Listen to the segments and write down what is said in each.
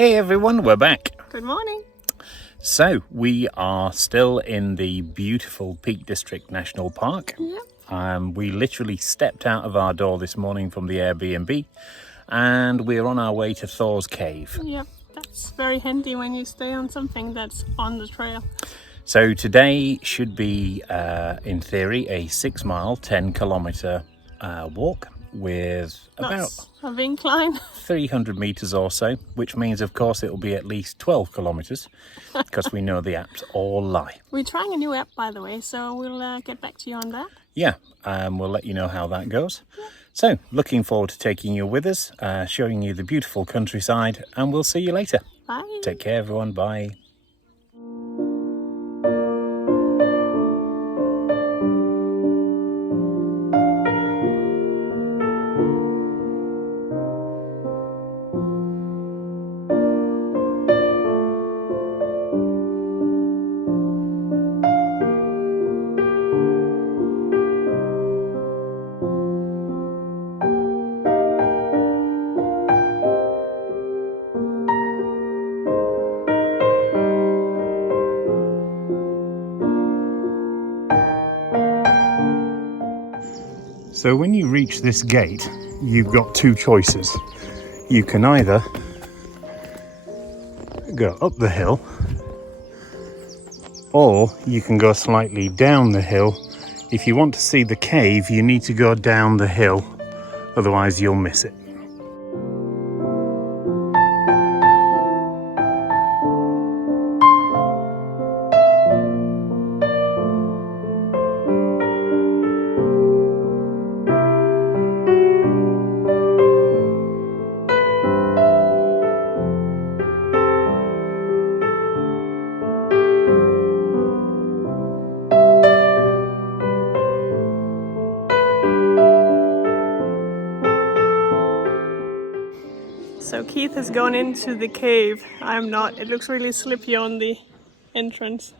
Hey everyone, we're back. Good morning. So we are still in the beautiful Peak District National Park. Yep. We literally stepped out of our door this morning from the Airbnb and we're on our way to Thor's cave. Yep. That's very handy when you stay on something that's on the trail. So today should be, in theory, a 6 mile, 10 kilometre walk with That's a incline. 300 metres or so, which means of course it will be at least 12 kilometres because we know the apps all lie. We're trying a new app, by the way, so we'll get back to you on that. Yeah, we'll let you know how that goes. So looking forward to taking you with us, showing you the beautiful countryside, and we'll see you later. Bye. Take care everyone, bye. So when you reach this gate, you've got two choices. You can either go up the hill, or you can go slightly down the hill. If you want to see the cave, you need to go down the hill, otherwise you'll miss it. So Keith has gone into the cave. I'm not. It looks really slippy on the entrance.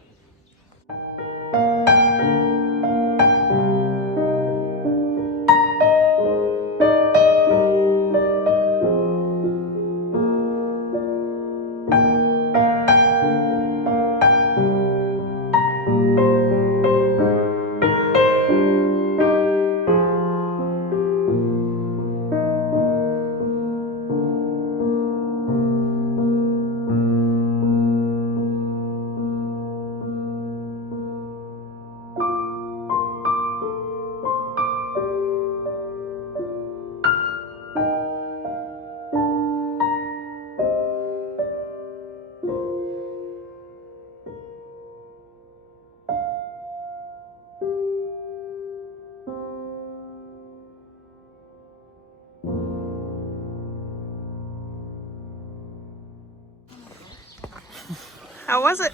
How was it?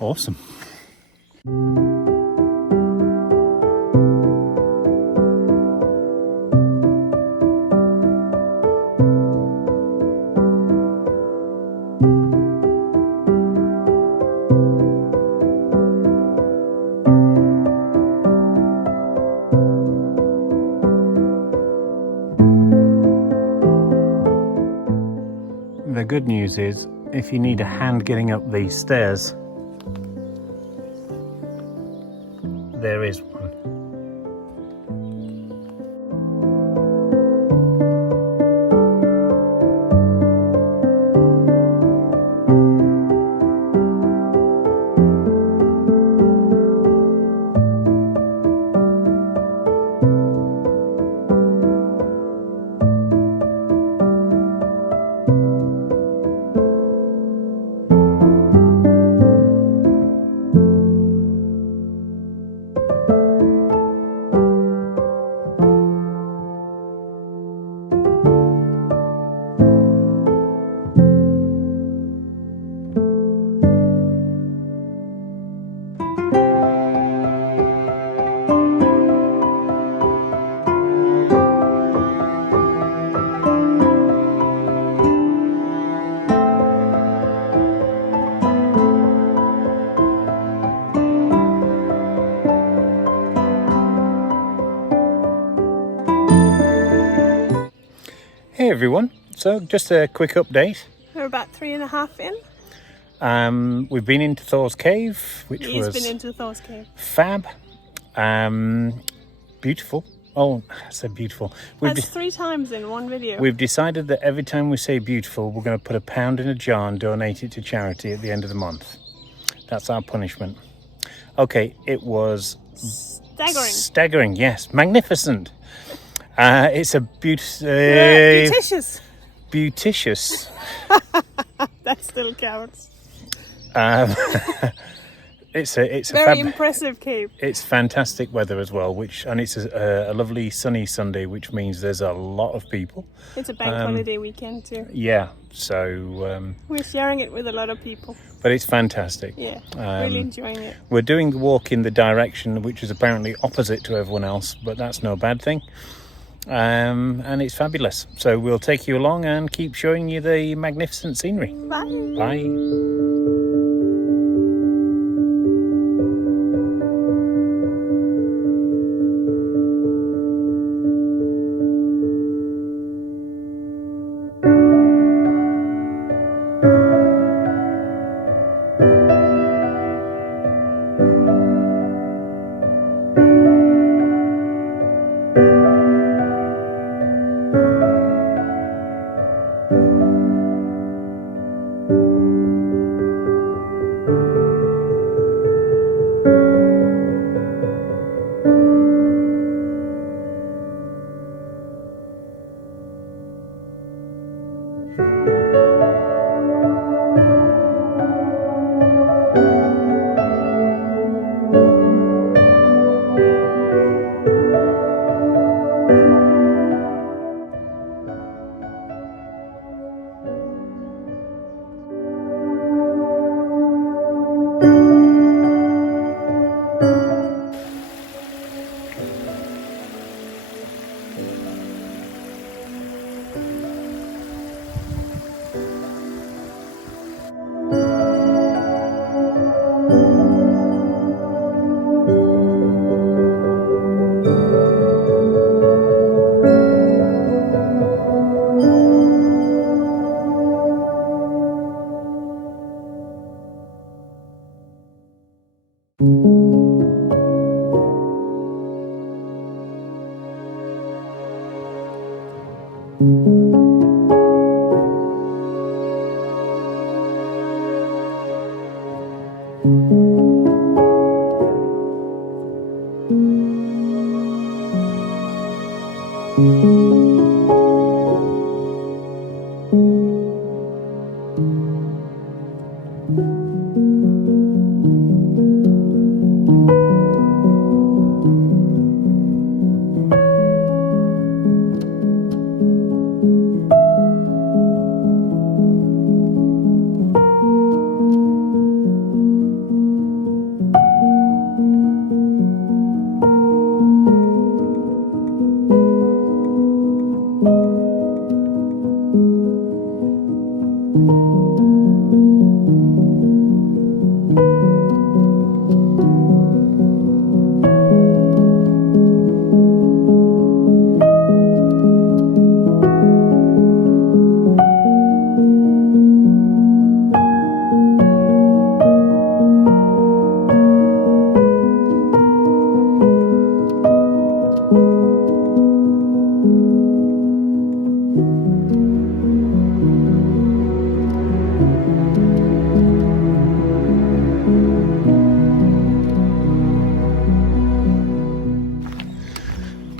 Awesome. The good news is, if you need a hand getting up these stairs, there is one. Hey everyone, so just a quick update. We're about 3.5 in. We've been into Thor's cave, which He's was been into Thor's cave. fab. Beautiful. Oh, I said beautiful. That's 3 times in one video. We've decided that every time we say beautiful, we're going to put £1 in a jar and donate it to charity at the end of the month. That's our punishment. Okay, it was staggering, yes, magnificent. It's a beauticious. Beauticious. That still counts. It's a very impressive cave. It's fantastic weather as well, and it's a lovely sunny Sunday, which means there's a lot of people. It's a bank holiday weekend too. Yeah, so we're sharing it with a lot of people. But it's fantastic. Yeah, really enjoying it. We're doing the walk in the direction which is apparently opposite to everyone else, but that's no bad thing. And it's fabulous. So we'll take you along and keep showing you the magnificent scenery. Bye. Bye.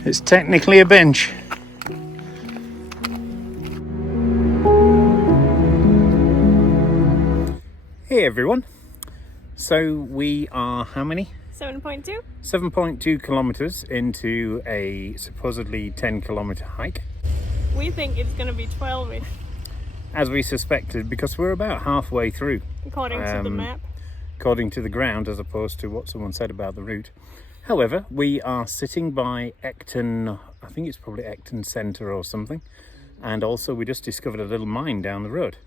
It's technically a bench. Hey everyone. So we are how many? 7.2. 7.2 kilometers into a supposedly 10-kilometer hike. We think it's going to be 12-ish. As we suspected, because we're about halfway through. According to the map. According to the ground, as opposed to what someone said about the route. However, we are sitting by Ecton, I think it's probably Ecton Centre or something. And also we just discovered a little mine down the road.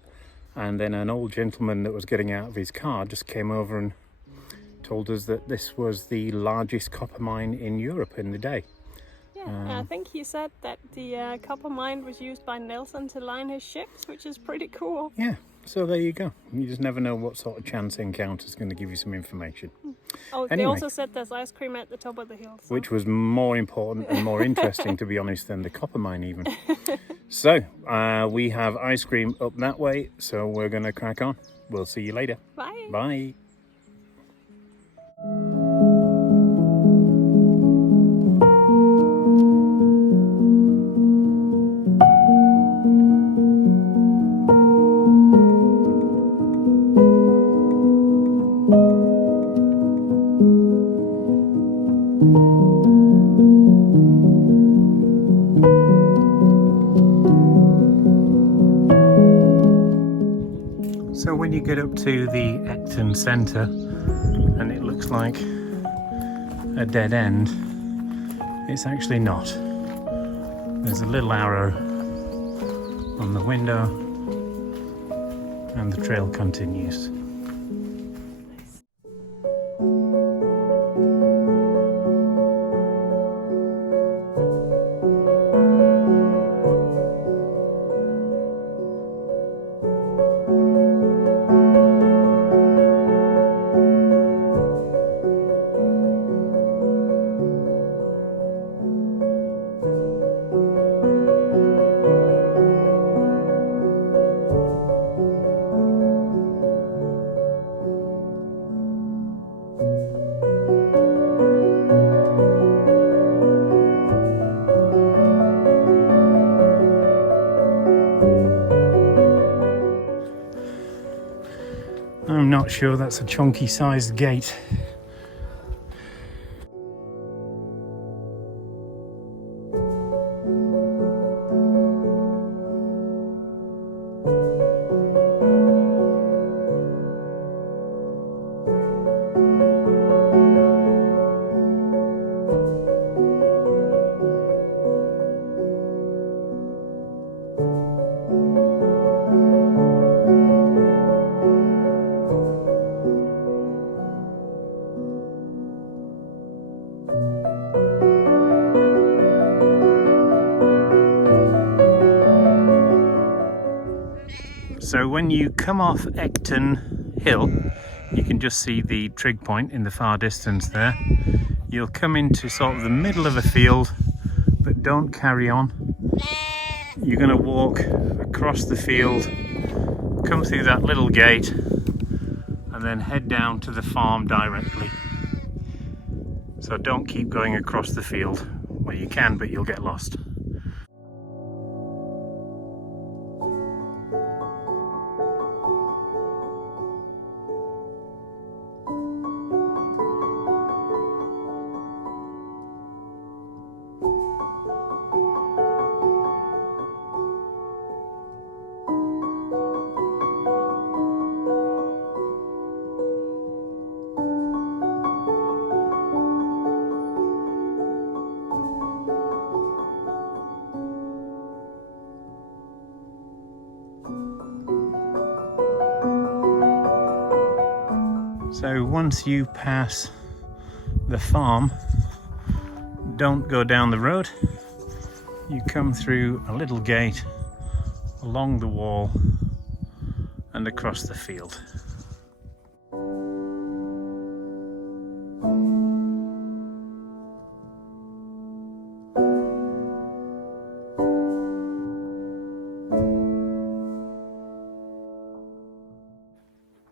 And then an old gentleman that was getting out of his car just came over and told us that this was the largest copper mine in Europe in the day. Yeah, I think he said that the copper mine was used by Nelson to line his ships, which is pretty cool. Yeah, so there you go. You just never know what sort of chance encounter is going to give you some information. Oh, they Anyway. also said there's ice cream at the top of the hill. So. Which was more important and more interesting, to be honest, than the copper mine even. So, we have ice cream up that way, so we're going to crack on. We'll see you later. Bye. Bye. So when you get up to the Ecton Centre and it looks like a dead end, it's actually not. There's a little arrow on the window and the trail continues. I'm not sure that's a chunky sized gate. So when you come off Ecton Hill, you can just see the trig point in the far distance there. You'll come into sort of the middle of a field, but don't carry on. You're going to walk across the field, come through that little gate, and then head down to the farm directly. So don't keep going across the field. Well, you can, but you'll get lost. So once you pass the farm, don't go down the road. You come through a little gate, along the wall, and across the field.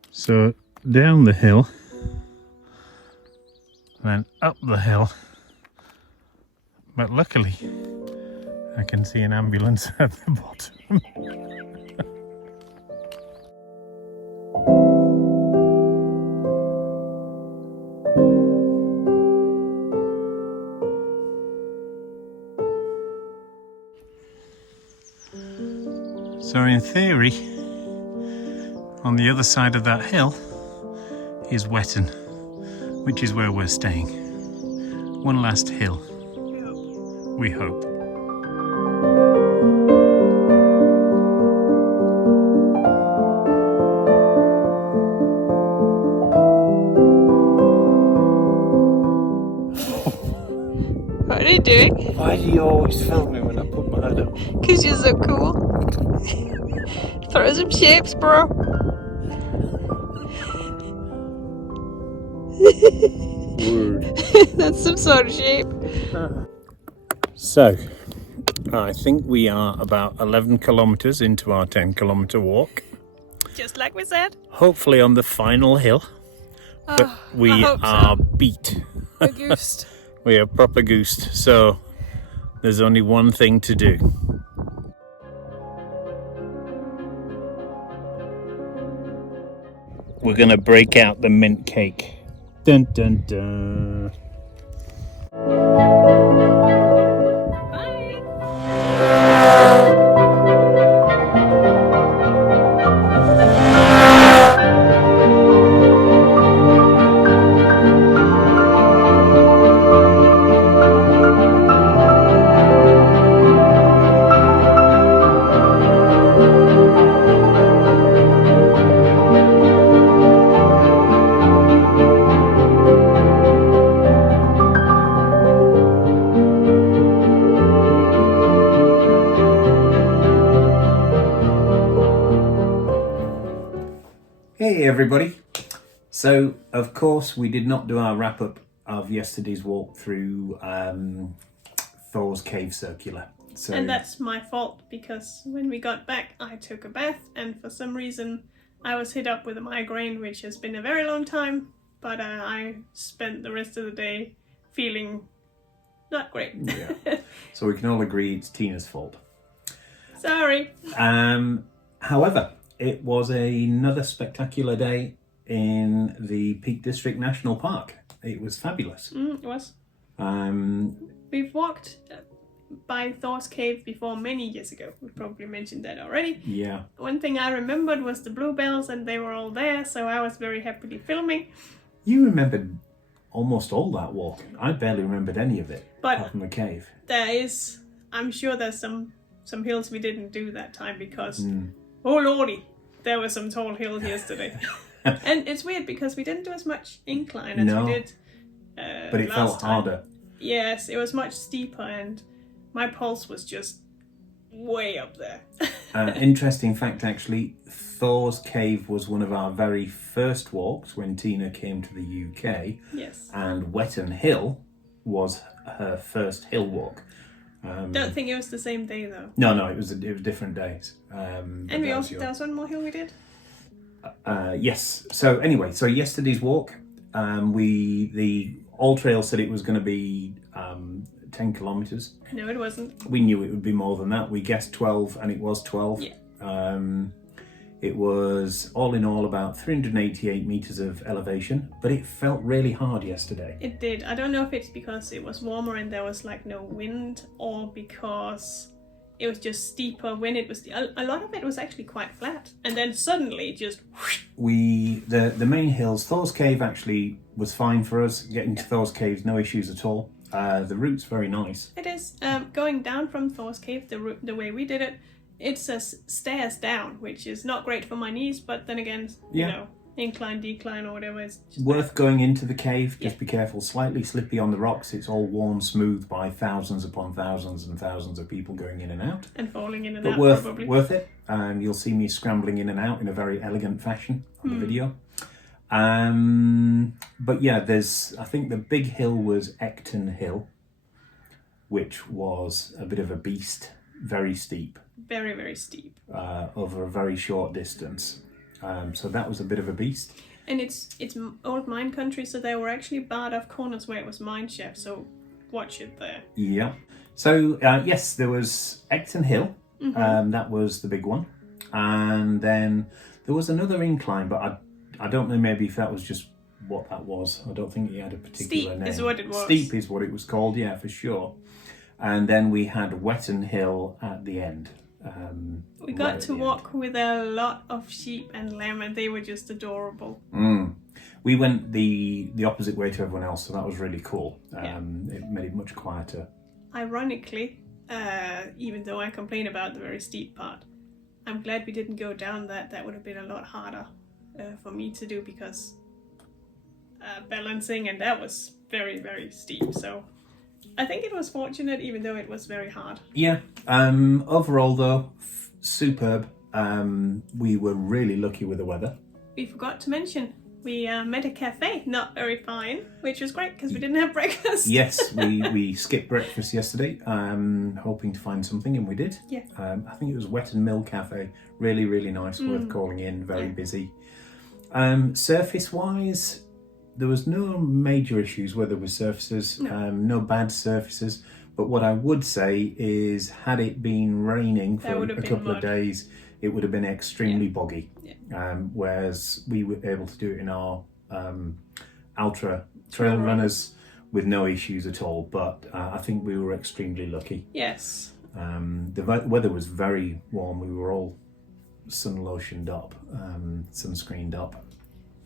So down the hill, then up the hill, but luckily I can see an ambulance at the bottom. So in theory, on the other side of that hill is Wetton, which is where we're staying. One last hill, we hope. Hørte are you doing? Why do you always film me when I put my head up? Because you're so cool. Throw some shapes, bro. Word. That's some sort of shape. So, I think we are about 11 kilometres into our 10-kilometre walk. Just like we said. Hopefully on the final hill. But Oh, we I hope are so. beat. A goose. We are proper goosed. So, there's only one thing to do. We're going to break out the mint cake. Dun dun dun. Hey everybody. So, of course, we did not do our wrap-up of yesterday's walk through Thor's Cave Circular. So, And that's my fault, because when we got back I took a bath and for some reason I was hit up with a migraine, which has been a very long time, but I spent the rest of the day feeling not great. yeah. So we can all agree it's Tina's fault. Sorry. However, it was another spectacular day in the Peak District National Park. It was fabulous. It was. Um, We've walked by Thor's Cave before many years ago. We probably mentioned that already. yeah. One thing I remembered was the bluebells, and they were all there, so I was very happily filming. You remembered almost all that walk. I barely remembered any of it, But apart from the cave. I'm sure there's some hills we didn't do that time because, oh lordy, there were some tall hills yesterday. And it's weird because we didn't do as much incline as No. we did But it last felt time. harder. Yes, it was much steeper and my pulse was just way up there. Interesting fact, actually, Thor's Cave was one of our very first walks when Tina came to the UK, Yes. and Wetton Hill was her first hill walk. Don't think it was the same day though. No, it was different days. And we also, there was one more hill we did. Yes. So anyway, so yesterday's walk, the All Trail said it was going to be 10 kilometres. No, it wasn't. We knew it would be more than that. We guessed 12, and it was 12. Yeah. It was all in all about 388 metres of elevation, but it felt really hard yesterday. It did. I don't know if it's because it was warmer and there was like no wind, or because it was just steeper when it was. A lot of it was actually quite flat, and then suddenly just. The main hills, Thor's Cave actually was fine for us. Getting to Thor's Cave, no issues at all. The route's very nice. It is. Going down from Thor's Cave, the way we did it, it's a stairs down, which is not great for my knees, but then again, you know, incline, decline, or whatever. It's just worth going into the cave. Just be careful. Slightly slippy on the rocks. It's all worn smooth by thousands upon thousands and thousands of people going in and out. And falling in and But out, probably. worth it. You'll see me scrambling in and out in a very elegant fashion on the video. But yeah, I think the big hill was Ecton Hill, which was a bit of a beast, very steep. Very, very steep. Over a very short distance. So that was a bit of a beast. And it's old mine country, so there were actually barred off corners where it was mine shaft, so watch it there. Yeah. So yes, there was Ecton Hill. That was the big one. And then there was another incline, but I don't know maybe if that was just what that was. I don't think it had a particular name. Steep is what it was. Steep is what it was called, yeah, for sure. And then we had Wetton Hill at the end. We got to walk with a lot of sheep and lamb, and they were just adorable. We went the opposite way to everyone else, so that was really cool. Yeah. It made it much quieter. Ironically, even though I complain about the very steep part, I'm glad we didn't go down that. That would have been a lot harder for me to do, because balancing, and that was very, very steep. So I think it was fortunate, even though it was very hard. Yeah. Overall, though, superb. We were really lucky with the weather. We forgot to mention, we met a cafe, not very fine, which was great because we didn't have breakfast. Yes, we skipped breakfast yesterday, hoping to find something, and we did. Yeah. I think it was Wetton Mill Cafe. Really, really nice, worth calling in, very busy. Surface-wise, there was no major issues whether with surfaces, no bad surfaces. But what I would say is, had it been raining for a couple of days, it would have been extremely boggy. Yeah. Whereas we were able to do it in our ultra trail runners with no issues at all. But I think we were extremely lucky. Yes. The weather was very warm. We were all sun lotioned up, sunscreened up.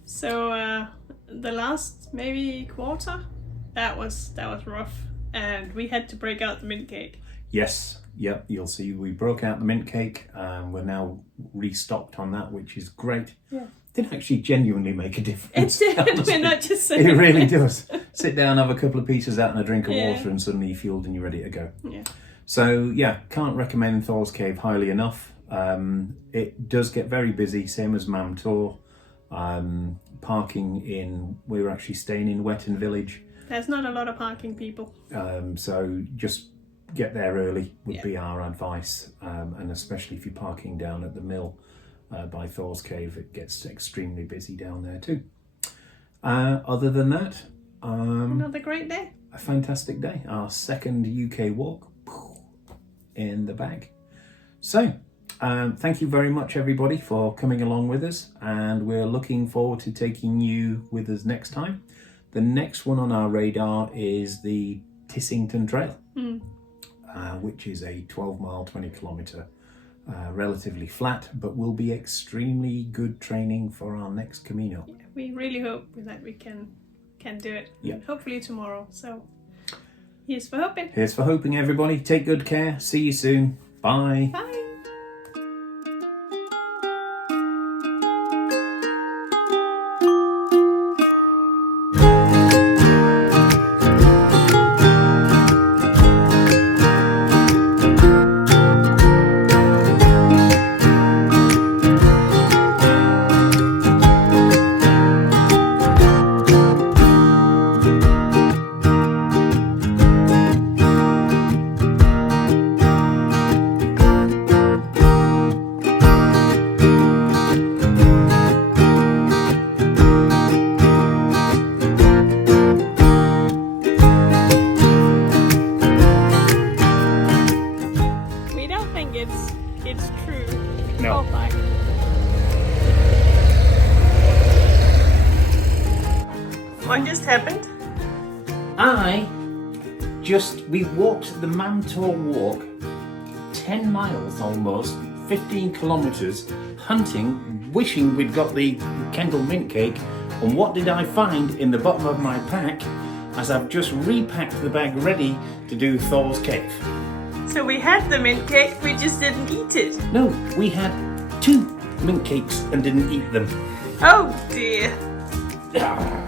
So the last maybe quarter, that was rough, and we had to break out the mint cake. Yes, yep. You'll see we broke out the mint cake. We're now restocked on that, which is great. Yeah. Did actually genuinely make a difference. It did. We're not just saying. It really does. Sit down, have a couple of pieces out and a drink of water, and suddenly you're fueled and you're ready to go. Yeah. So yeah, can't recommend Thor's Cave highly enough. It does get very busy, same as Mam Tor. Parking we were actually staying in Wetton Village. There's not a lot of parking people. So just get there early would be our advice. And especially if you're parking down at the mill by Thor's Cave, it gets extremely busy down there too. Other than that, Another great day. A fantastic day. Our second UK walk in the bag. So, thank you very much, everybody, for coming along with us, and we're looking forward to taking you with us next time. The next one on our radar is the Tissington Trail, which is a 12-mile, 20-kilometre, relatively flat, but will be extremely good training for our next Camino. Yeah, we really hope that we can do it. Yeah. Hopefully tomorrow. So, here's for hoping. Here's for hoping, everybody. Take good care. See you soon. Bye. Bye. It's true. No. Oh, bye. What just happened? We walked the Mantor Walk 10 miles almost, 15 kilometres, hunting, wishing we'd got the Kendal Mint Cake, and what did I find in the bottom of my pack as I've just repacked the bag ready to do Thor's Cave? So we had the mint cake, we just didn't eat it. No, we had 2 mint cakes and didn't eat them. Oh dear. Ah.